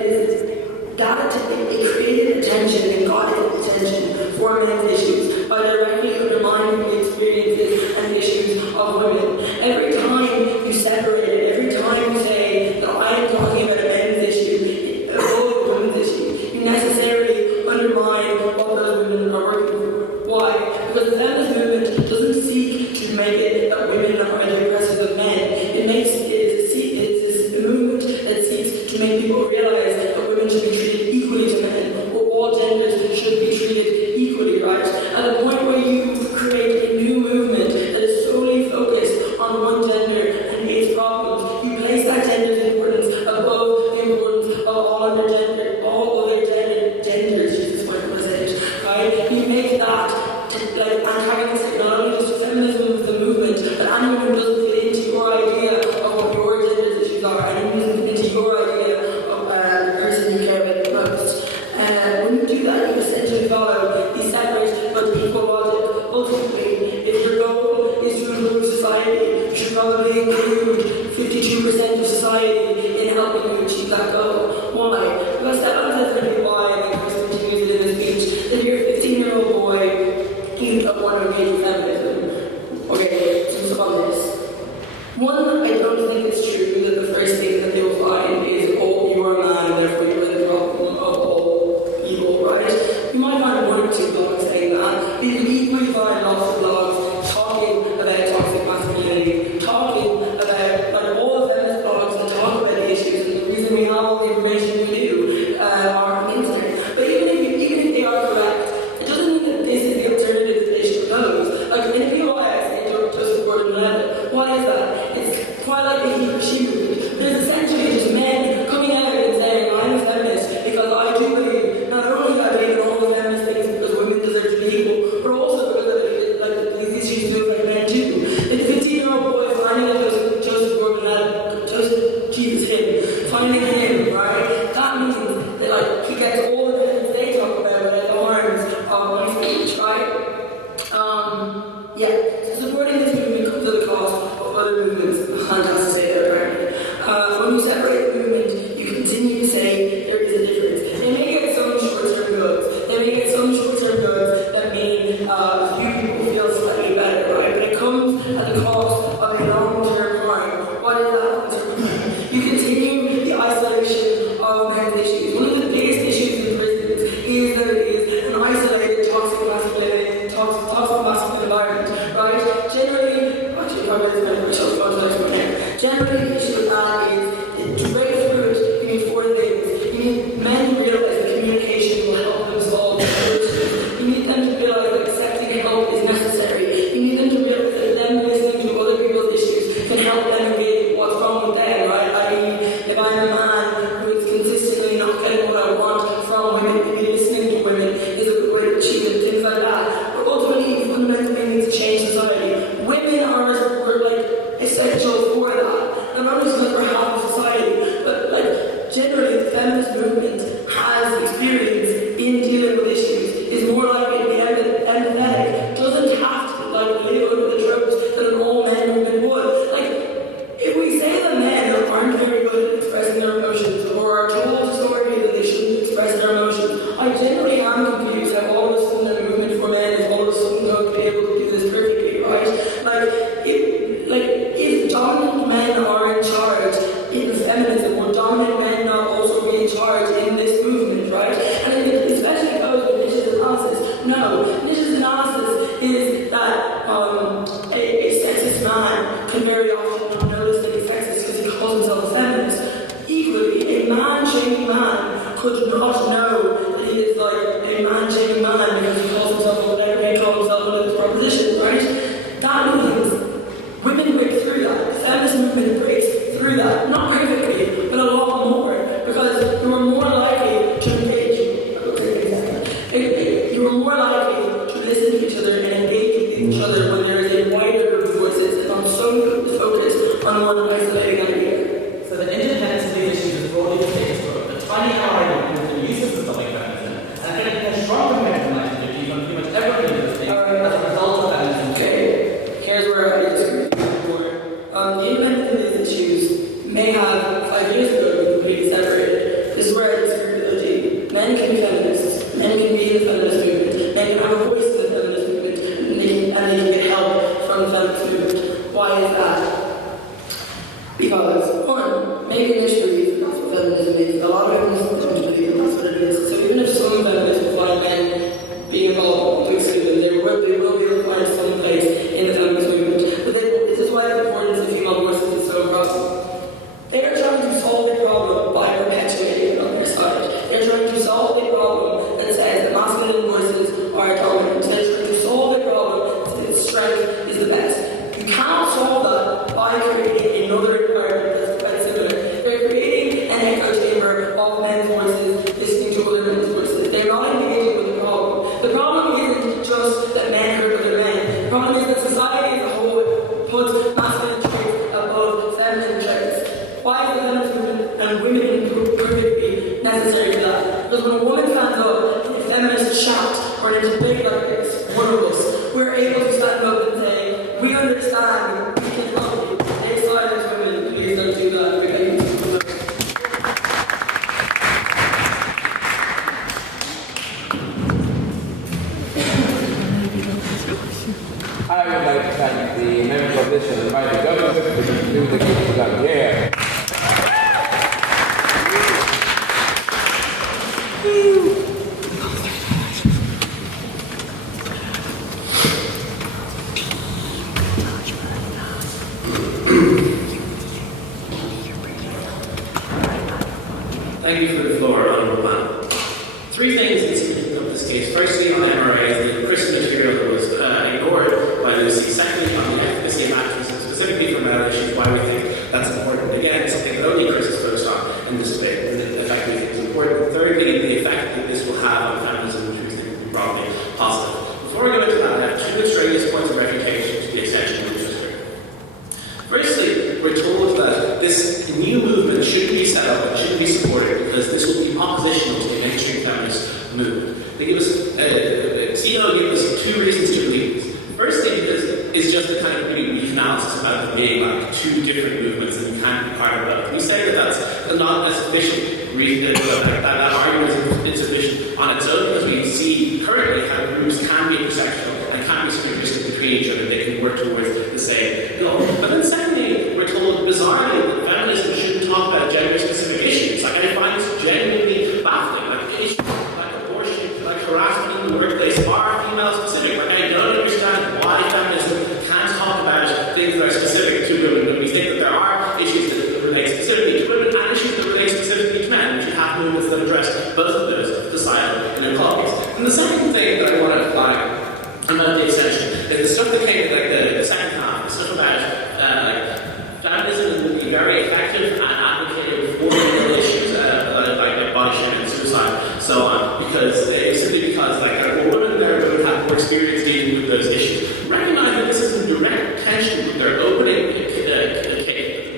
created attention and got attention for men's issues by directly undermining the experiences and issues of women. Every time you separate it, every time you say that I am talking about a men's issue, a women's issue, you necessarily undermine what those women are working for. Why? Because the feminist movement doesn't seek to make it that women are the oppressors of men. It's a movement that seeks to make people realize that women should be treated equally to men, or all genders should be treated equally, right? that, like antagonistic not only just to feminism of the movement, but anyone who doesn't fit into your idea of what your gender issues are, anyone who doesn't fit into your idea of the person you care about the most. When you do that, you essentially follow the separate but equal logic. Ultimately, if your goal is to improve society, you should probably include 52% of society in helping you achieve that goal. Why? Because Stefan says to me why, and Chris continues it in his speech, that you're a 15-year-old boy you want to engage with feminism. Okay, so on this. One, I don't think it's true that the first thing that they will find is, oh, you are a man, and therefore you are the problem of all evil, right? You might find one or two blogs saying that. You can equally find lots of blogs talking about toxic masculinity, talking about like all the feminist blogs that talk about the issues, and the reason we have all the information we do are on the internet. But even if they are correct, it doesn't mean that this is the alternative that they should propose. Like in POIS, they don't just support an level. Why is that? It's quite like the he or she movement. There's essentially just men coming out and saying, I'm a feminist because I do believe not only that I believe in all the feminist things because women deserve to be equal, but also because I believe like these issues do like men too. The 15-year-old boy finding out Joseph Gordon-Levitt, finding him, right? That means that like he gets all the benefits they talk about without the harms of my speech, right? Yeah. So supporting this movement comes at the cost of other movements. Hunt has to say that apparently. When you separate the movement, you continue to say there is a difference. They may get some short-term goods. They may get some short-term goods that mean few people feel slightly better, right? But it comes at the cost of a long-term harm. What is that long-term harm? You continue the isolation of men's issues. One of the biggest issues in prisons is that it is an isolated toxic masculine environment, right? Generally, actually, probably this might be myself, generally, the issue with that is to break through it, you need four things. You need men to realize that communication will help them solve issues. You need them to realize that accepting help is necessary. You need them to realize that them listening to other people's issues can help them with what's wrong with them, right? I.e., if I'm a man who is consistently not getting what I want from women, maybe listening to women is a good way to achieve it, things like that. But ultimately, you fundamentally need to change society. Women are like essential for that. Not only just like for half of society, but like generally the feminist movement has experience in dealing with issues, is more likely to be empathetic, doesn't have to like live under the tropes that an all men movement would. Like, if we say that men aren't very good at expressing their emotions or are told historically that they shouldn't express their emotions, I generally am confused how all of a sudden the movement for men is all of a sudden going to be able to do this perfectly, right? If dominant men are in charge in feminism, would dominant men not also be in charge in this movement, right? And it especially goes with Nish's analysis. No, Nish's analysis is that a sexist man can very often not notice that he's sexist because he calls himself a feminist. Equally, a man-shaming man could not know that he is like a man-shaming man because he calls himself whatever he calls himself under this proposition, right? That means women break through that. The feminist movement breaks through that. Not perfectly, but a lot more. Because you are more likely to engage. You are more likely to listen to each other and engage with each other when there is a wider group of voices and not so focused on one isolating idea. So the independence of these issues is broadly the case for the tiny argument with the use of something feminism, and getting a stronger mechanism to achieve on pretty much everything in this thing as a result of feminism. Okay, here's where I disagree with you more. The independence of these issues may have 5 years ago been completely separated. This is where I disagree with OG. Men can be feminists, men can be in the feminist movement, men can have a voice in the feminist movement, and they can get help from the feminist movement. Why is that? Because, one, maybe initially that's what feminism is. A lot of feminists don't believe that's what it is. So even if some feminists will find men being involved to exclude them, they will be able to find some place in the feminist movement. But this is why the importance of female voices is so critical. They are trying to solve the problem by perpetuating it on their side. They are trying to solve the problem that says that masculine voices are dominant. They are trying to solve the problem that strength is the best. You cannot solve that by creating another environment that's or in a debate like this, one of us, we're able to stand up and say, we understand, we can help you. They silence women, please don't do that. We're going to do that. I would like to thank the members of this and invite the government to do the good down here. Thank you for the floor, Honourable Panel. Three things in speaking of this case. Firstly, on MRAs, the Christmas material that was ignored by Lucy. Secondly, on the efficacy of actions, and specifically for male issues, why we think that's important. Again, something that only Chris is focused on in this debate, and the effect we think is important. Thirdly, the effect that this will have on feminism, which we think will be broadly positive. Before we go into that, I have two extraneous points of refutation to the extension of the history. Firstly, we're told that this new movement shouldn't be set up and shouldn't be supported because this will be oppositional to the mainstream feminist movement. They give us, CEO gave us two reasons to believe this. First thing is just the kind of really weak analysis about them being like two different movements and you can't be part of both. We say that that's not a sufficient reason, that argument is insufficient on its own because we see currently how groups can be intersectional and can be synergistic between each other. They can work towards the same goal. But then secondly, we're told bizarrely that feminism shouldn't talk about gender-specific issues. Like I find this genuinely baffling. Like issues like abortion, like harassment in the workplace are female-specific. Like I don't understand why feminism can't talk about things that are specific to women when we think that there are issues that relate specifically to women and issues that relate specifically to men. We should have movements that address both of those societal inequalities. And the second thing that I want to flag about the extension is the stuff that came in like the second half, the stuff about feminism will be very effective at advocating for real issues like body shaming and suicide, so on, simply because women have more experience dealing with those issues. Recognize that this is in direct tension with their opening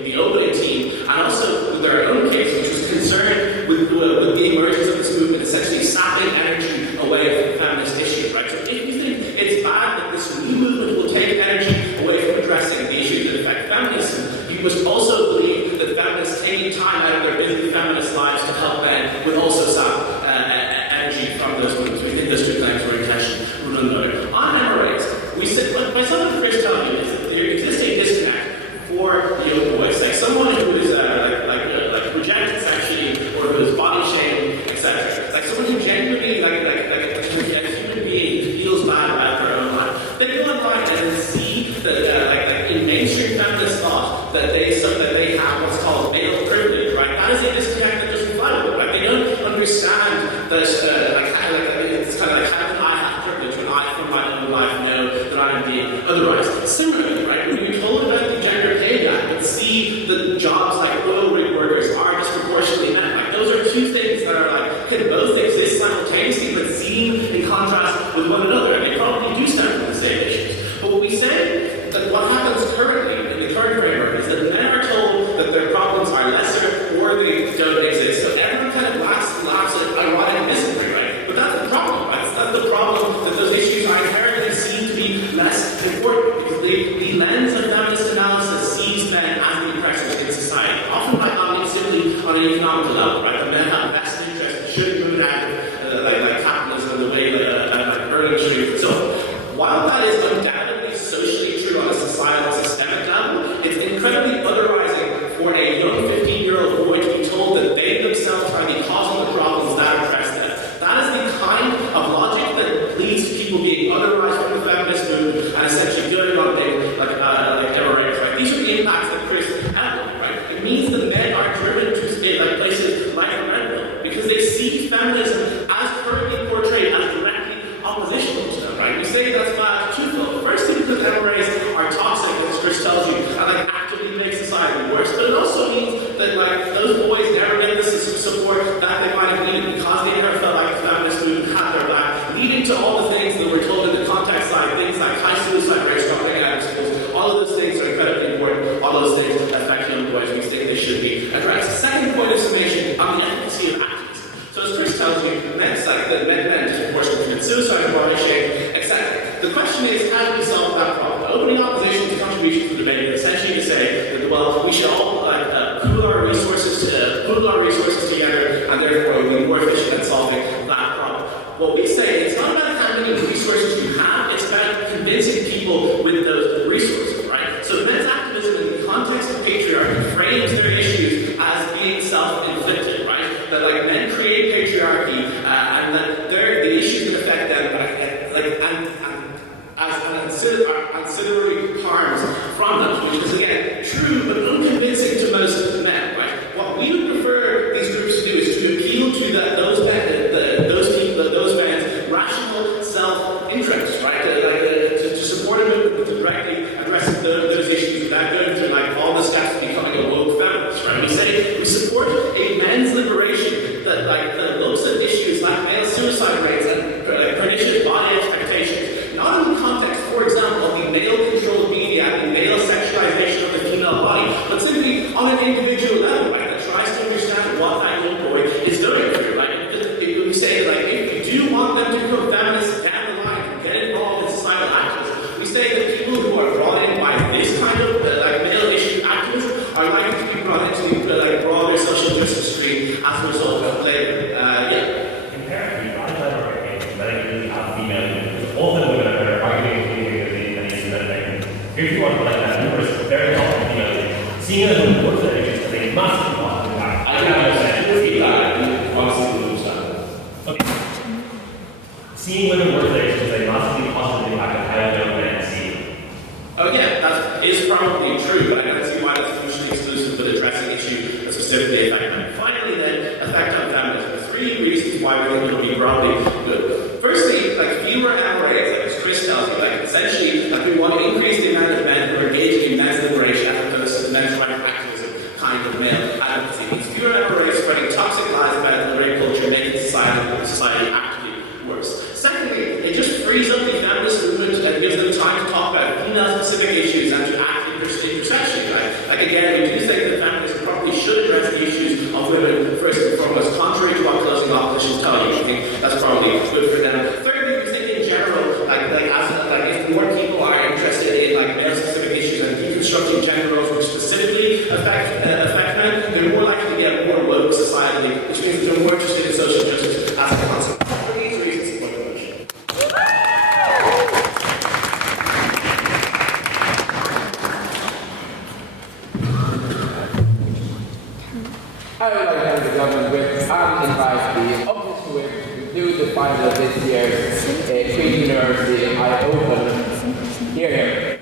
the opening team, and also with their own case, which was concerned with the emergence of this movement, essentially sapping energy away from feminist issues. Right? So if you think it's bad that this new movement will take energy away from addressing the issues that affect feminism, you must also believe that feminists taking time out of their busy feminist lives to help men will also sap energy from those movements. We think those two things were intention. On MRAs, we said, by some of the Chris telling you is that there exists a disconnect for the young boys. Like someone who is rejected sexually or who is body shamed, etc. Like someone who genuinely, a human being feels bad about their own life. They go online and then see that, in mainstream feminist thought, that they have what's called male privilege, right? That is a disconnect that doesn't fly with it, right? They don't understand that, it's kind of like, how can I have privilege when I, from my own life, know that I am being otherized? Similarly, right, when you're told about the gender pay gap, and see that jobs like oil rig workers are disproportionately men, like those are two things that are can both exist simultaneously, but seem in contrast with one another, and they probably do stand for the same issues. But what we say that what happens currently in the current framework is that men are told that their problems are lesser or they don't exist. So everyone kind of laughs at ironic misery, right? But that's the problem, right? That's the problem, that those issues are inherently seen to be less important because the lens of feminist analysis sees men as the oppressors in society, often simply on an economic level, right? The men have vested interest, shouldn't move out of capitalism and the way earning streams and so on. While that is undoubtedly socially true on a societal systemic level, it's incredibly otherizing for a young 15-year-old boy to be told that they themselves are the cause of the problems that oppress them. That is the kind of logic that leads to people being otherized from the feminist movement and essentially doing on things like MRAs, right? These are the impacts that Chris outlined, right? It means that men are driven to stay places like Redmond because they see feminism as currently portrayed as directly oppositional to them, right? We say that's bad twofold. Firstly, because MRAs are toxic, as Chris tells you, and actively make society worse. But it also means that those boys never get the support that they might have needed because they never felt like the feminist movement had their back, leading to all the things that we're told in the context side, things like high suicide rates dropping out of schools. All of those things are incredibly important. All those things affect young boys. We think they should be addressed. Second point of summation on the efficacy of activism. So as Chris tells you, men disproportionately commit suicide more opening opposition to contribution to the debate, essentially to say that, well, we should all pool our resources together, and therefore we'll be more efficient at solving that problem. What we say, it's not about how many resources you have, it's about convincing people with those resources, right? So men's activism in the context of patriarchy frames their issues as being self-inflicted, right? That like men create patriarchy, and that the issues that affect them, as ancillary harms from them, which is again true but unconvincing to most men, right? What we would prefer these groups to do is to appeal to those men's rational self-interest, right? To support a movement that directly addresses those issues without going through like all the steps of becoming a woke feminist, right? We say we support a men's liberation that looks at issues like male suicide rates and pernicious body expectations, not in the context, for example, of the male-controlled media and the male sexualization of the female body, but simply on an individual level, right? That tries to understand what that young boy is going through, right? Because we say, like, if you do want them to become feminists down the line and get involved in societal activism, we say that people who are brought in by this kind of male issue activism are likely to be brought into the broader social justice stream as a result of labor. Inherently, I find that I really have female because often women are arguing if you want to like that numerous very often female seeing it as an important issues that they must be positive impact. I can understand feedback, obviously lose that. Okay. Seeing women work their issues, they must be positive impact on how young men see them. Oh yeah, that is probably true, but I don't see why that's mutually exclusive with addressing issue that specifically affect them. Finally then, effect on feminism. There are three reasons why we think it'll be broadly good. Firstly, like fewer MRAs, like as Chris tells you, like essentially like we want to increase the amount of men who are engaging in men's liberation as opposed to the men's right activism kind of male advocacy. These fewer MRAs spreading toxic lies about the rape culture, making society actively worse. Secondly, it just frees up the feminist movement and gives them time to talk about female-specific issues and to act intersectionally, right? Like again, we do think that feminism probably should address the issues of women first and foremost, contrary to what closing opposition tell you. I think that's probably good for them. Thirdly, we think in general, if more people are interested in like male-specific issues and deconstructing gender roles which specifically affect men, they're more likely to get more woke societally, which means that they're more interested in social justice as a concept. For these reasons, support the motion. I would like to thank the government with and invite the opposition whip to do the final of this year's QUB University I Open. Here.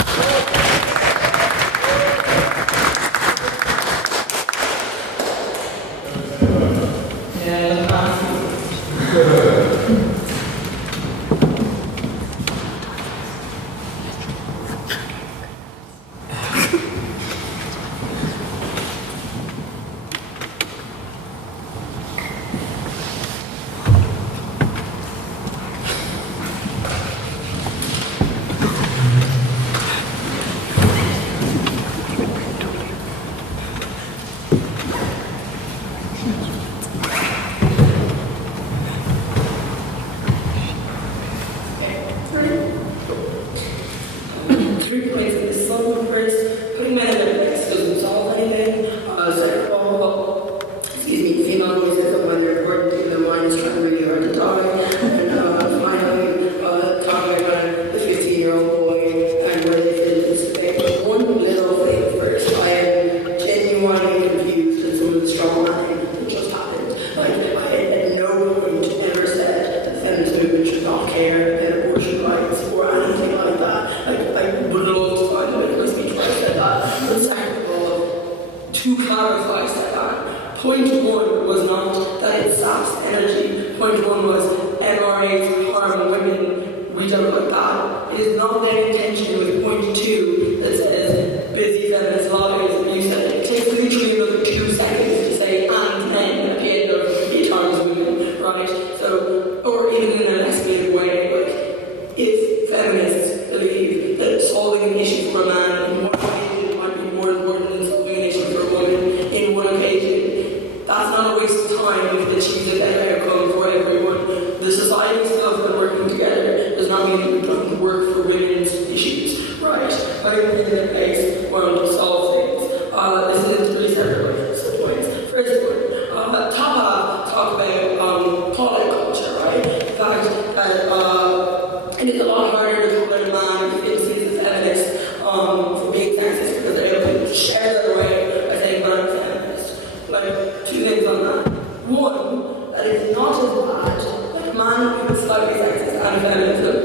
Society stuff that working together does not mean we don't work for women's issues, right? And it's a lot harder to talk about a man who sees as feminist for being sexist because they're able to share that away by saying, but I'm feminist. Like, two things on that. One, that it's not as bad. Like, a man who is slightly sexist and feminism,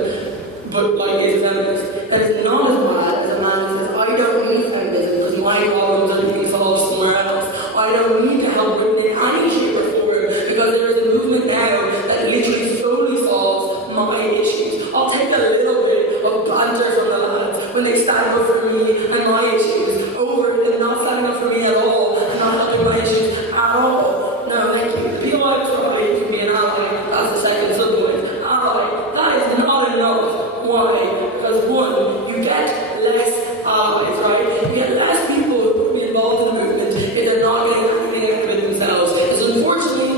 but like is a feminist, that is not as bad as a man who says, I don't need feminism because my problems are being solved somewhere else. I don't need to help women in any shape or form because there is a movement now that literally solely solves my issues. I'll take a little bit of banter from the lads when they stand up for me and my issues over them not standing up for me at all and not helping my issues at all. No, thank you. Feel like somebody can be an ally, that's the second subpoint. Ally, that is not enough. Why? Because one, you get less allies, right? You get less people who will be involved in the movement if they're not getting active in themselves. It's unfortunate,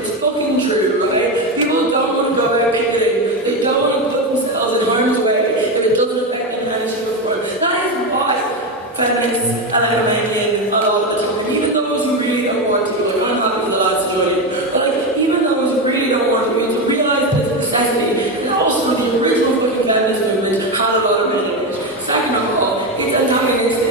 it's fucking true, right? People don't want to go out picketing. They don't want to put themselves in harm's way if it doesn't affect them in any shape or form. That is why feminists are making a lot of the time. Even those who really don't want to, like I'm happy for the lads to join in, but like even those who really don't want to realize this necessity, and also the original fucking feminist movement had a lot of men in it. Second of all, it's antagonistic.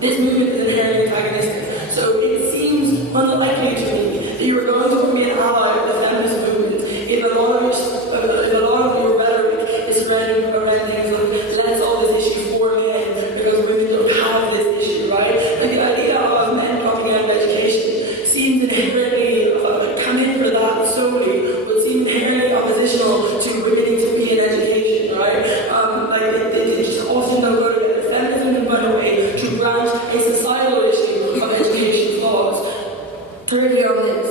This movement is inherently antagonistic, so it seems unlikely to me that you are going to be an ally of the feminist movement if a lot of your rhetoric is surrounding around things like let's solve this issue for men because women don't have this issue, right? Like the idea of men dropping out of education seems inherently come in for that solely, but seems inherently oppositional to women to be in education, right? They just often don't go together. Feminism can find a way to grant a societal issue of education flaws. Thirdly on this,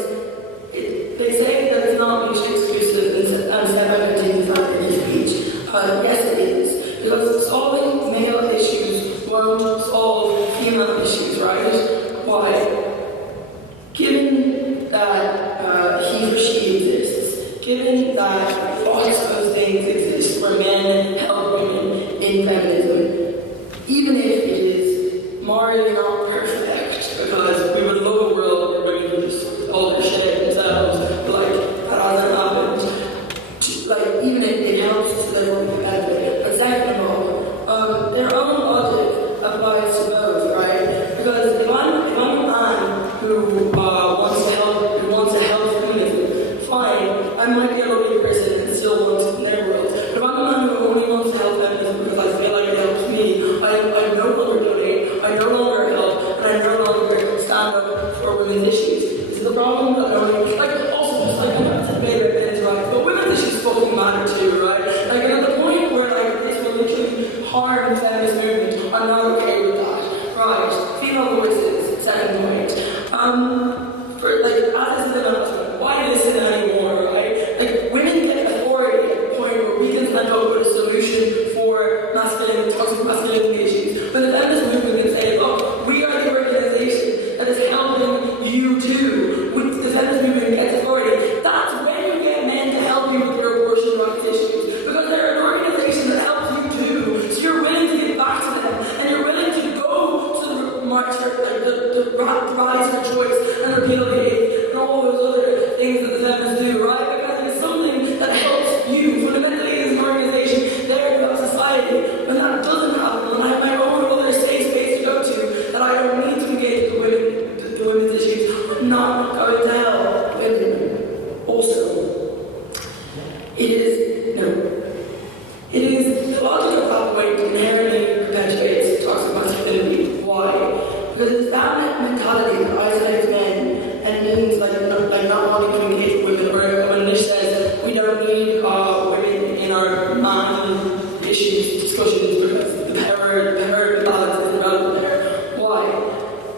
they say that it's not mutually exclusive and semi-continuous speech. Yes it is, because solving male issues won't solve female issues, right? Why? Given that he or she exists, given that lots of things exist where men help women in feminism, even if it is morally not perfect, because we would love a world where women can just all their shit themselves, but like that hasn't happened. Like even if it helps to their own benefit. But second of all, their own logic applies to both, right? Because if I'm a man who wants to help feminism, fine, I might be a lovely person and still want in their world. But if I'm a man who only wants to help feminism because I feel like it helps me, I no longer donate, I no longer help, and I no longer stand up for women's issues. This is the problem that also just like I'm not debate about men's rights, but women's issues fucking matter too, right? Like at the point where like this will literally harm the feminist movement, I'm not okay with that. Right. Female voices, second point. As is the announcement, why listen anymore, right? Like women get authority at the point where we can stand up with a solution for toxic masculinity issues. But the feminist movement can say, look, we are the organization that is helping you too. With the feminist movement gets authority. That's when you get men to help you with your abortion rights issues. Because they're an organization that helps you too. So you're willing to give back to them. And you're willing to go to the march, the rallies for choice and repeal the hate and all those other things that the feminists do, right? Because it's something that helps you fundamentally as an organization there about society. When that doesn't happen, when I have my own other safe space to go to, that I don't need to engage the women's issues, I'm not going to help women. Also, it is the logic of that point inherently perpetuates toxic masculinity. Why? Because it's that mentality that isolates men and means like not wanting to engage with women, where when Nish says we don't need women in our man issues discussions because the power balance is irrelevant there. Why?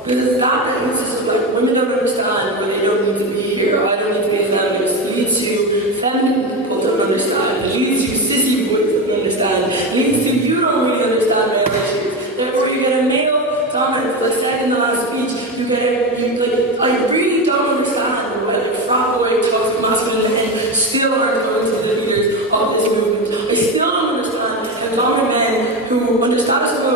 Because it's that insists like women don't understand why they don't need to be here. I don't need to be a feminist. It leads to feminine people don't understand. It leads to sissy boys don't understand. It leads to you don't really understand male issues. Therefore you get a male dominant, like I said in the last speech, I really don't understand why frat boy toxic masculine men still aren't going to be the leaders of this movement. I still don't understand how dominant men who, when the status quo